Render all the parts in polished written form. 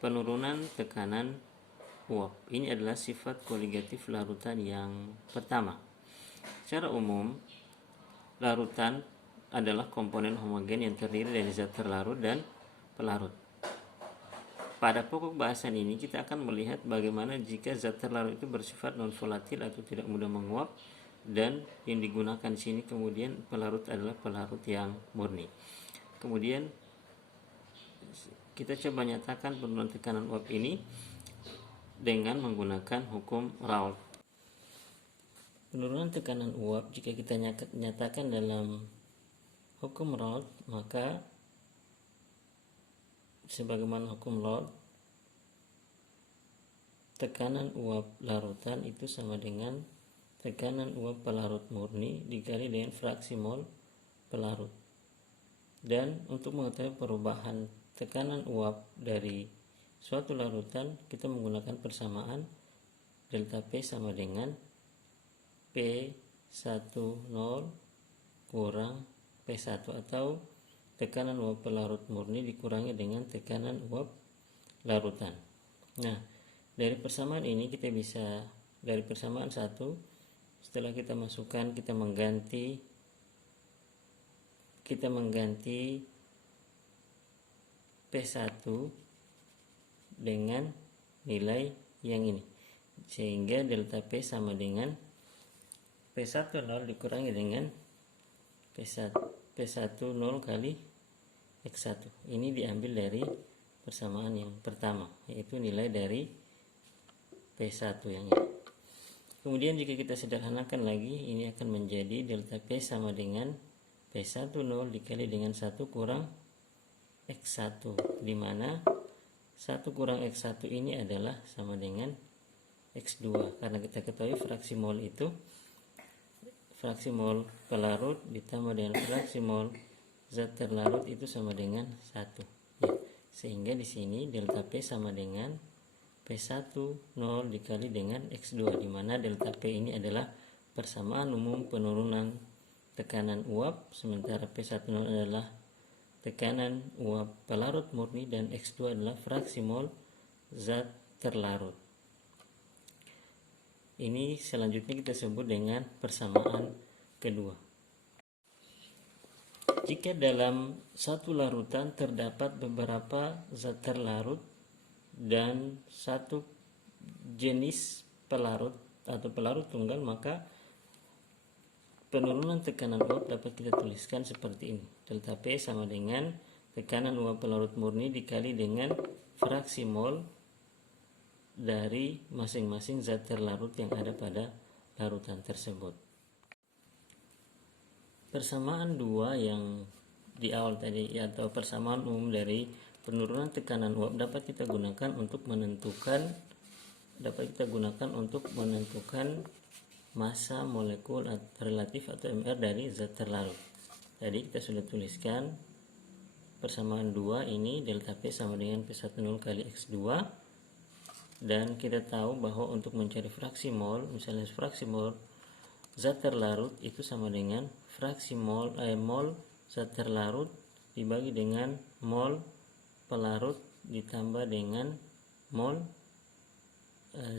Penurunan tekanan uap. Ini adalah sifat koligatif larutan yang pertama. Secara umum, larutan adalah komponen homogen yang terdiri dari zat terlarut dan pelarut. Pada pokok bahasan ini kita akan melihat bagaimana jika zat terlarut itu bersifat non-volatil atau tidak mudah menguap, dan yang digunakan di sini kemudian pelarut adalah pelarut yang murni. Kemudian kita coba nyatakan penurunan tekanan uap ini dengan menggunakan hukum Raoult. Penurunan tekanan uap jika kita nyatakan dalam hukum Raoult, maka sebagaimana hukum Raoult, tekanan uap larutan itu sama dengan tekanan uap pelarut murni dikali dengan fraksi mol pelarut. Dan untuk mengetahui perubahan tekanan uap dari suatu larutan, kita menggunakan persamaan delta P sama dengan P10 kurang P1, atau tekanan uap pelarut murni dikurangi dengan tekanan uap larutan. Nah, dari persamaan ini kita bisa, dari persamaan 1, setelah kita masukkan, kita mengganti P1 dengan nilai yang ini, sehingga delta P sama dengan P10 dikurangi dengan P10 kali X1. Ini diambil dari persamaan yang pertama, yaitu nilai dari P1 yang ini. Kemudian jika kita sederhanakan lagi, ini akan menjadi delta P sama dengan P10 dikali dengan 1 kurang X1, di mana 1 kurang X1 ini adalah sama dengan X2, karena kita ketahui fraksi mol itu fraksi mol pelarut ditambah dengan fraksi mol zat terlarut itu sama dengan 1. Ya, sehingga di sini delta P sama dengan P10 dikali dengan X2, di mana delta P ini adalah persamaan umum penurunan tekanan uap, sementara P10 adalah tekanan uap pelarut murni dan X2 adalah fraksi mol zat terlarut. Ini selanjutnya kita sebut dengan persamaan kedua. Jika dalam satu larutan terdapat beberapa zat terlarut dan satu jenis pelarut atau pelarut tunggal, maka penurunan tekanan uap dapat kita tuliskan seperti ini. Delta P sama dengan tekanan uap pelarut murni dikali dengan fraksi mol dari masing-masing zat terlarut yang ada pada larutan tersebut. Persamaan 2 yang di awal tadi, atau persamaan umum dari penurunan tekanan uap, dapat kita gunakan untuk menentukan massa molekul relatif atau MR dari zat terlarut. Tadi kita sudah tuliskan persamaan 2 ini, delta P sama dengan P10 kali X2, dan kita tahu bahwa untuk mencari fraksi mol, misalnya fraksi mol zat terlarut itu sama dengan fraksi mol zat terlarut dibagi dengan mol pelarut ditambah dengan mol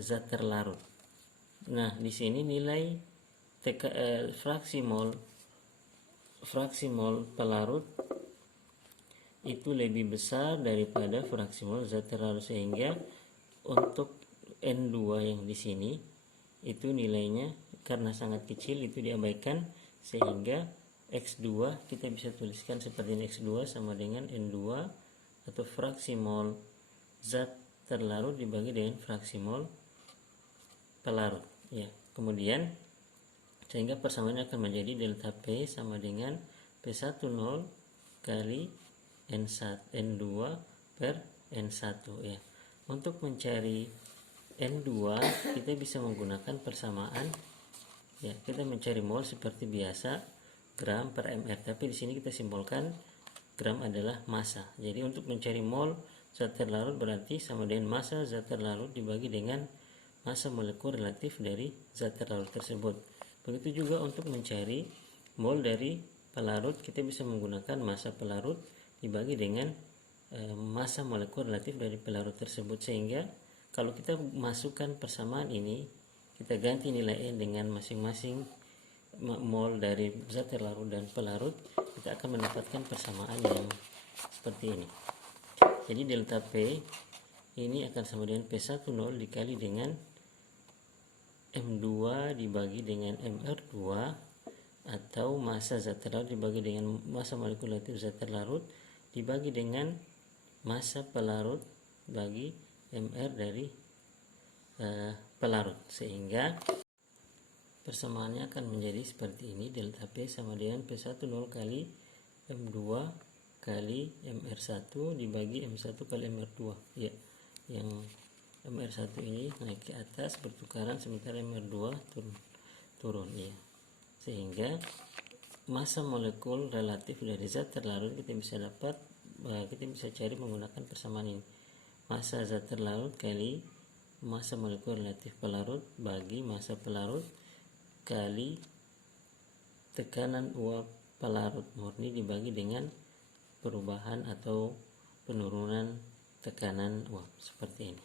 zat terlarut. Nah, di sini nilai fraksi mol pelarut itu lebih besar daripada fraksi mol zat terlarut, sehingga untuk N2 yang di sini itu nilainya karena sangat kecil itu diabaikan, sehingga X2 kita bisa tuliskan seperti ini. X2 sama dengan N2 atau fraksi mol zat terlarut dibagi dengan fraksi mol pelarut. Ya, kemudian sehingga persamaannya akan menjadi delta P sama dengan P10 kali N2 per N1 ya. Untuk mencari N2 kita bisa menggunakan persamaan ya, kita mencari mol seperti biasa, gram per mr, tapi di sini kita simbolkan gram adalah massa. Jadi untuk mencari mol zat terlarut berarti sama dengan massa zat terlarut dibagi dengan massa molekul relatif dari zat terlarut tersebut. Begitu juga untuk mencari mol dari pelarut, kita bisa menggunakan massa pelarut dibagi dengan massa molekul relatif dari pelarut tersebut, sehingga kalau kita masukkan persamaan ini, kita ganti nilai E dengan masing-masing mol dari zat terlarut dan pelarut, kita akan mendapatkan persamaan yang seperti ini. Jadi delta P ini akan sama dengan P10 dikali dengan M2 dibagi dengan MR2, atau massa zat terlarut dibagi dengan massa molekul relatif zat terlarut dibagi dengan massa pelarut bagi MR dari pelarut, sehingga persamaannya akan menjadi seperti ini. Delta P sama dengan P10 kali M2 kali MR1 dibagi M1 kali MR2 ya, yang MR1 ini naik ke atas bertukaran sementara MR2 turun ya, sehingga massa molekul relatif dari zat terlarut kita bisa cari menggunakan persamaan ini. Massa zat terlarut kali massa molekul relatif pelarut bagi massa pelarut kali tekanan uap pelarut murni dibagi dengan perubahan atau penurunan tekanan uap, seperti ini.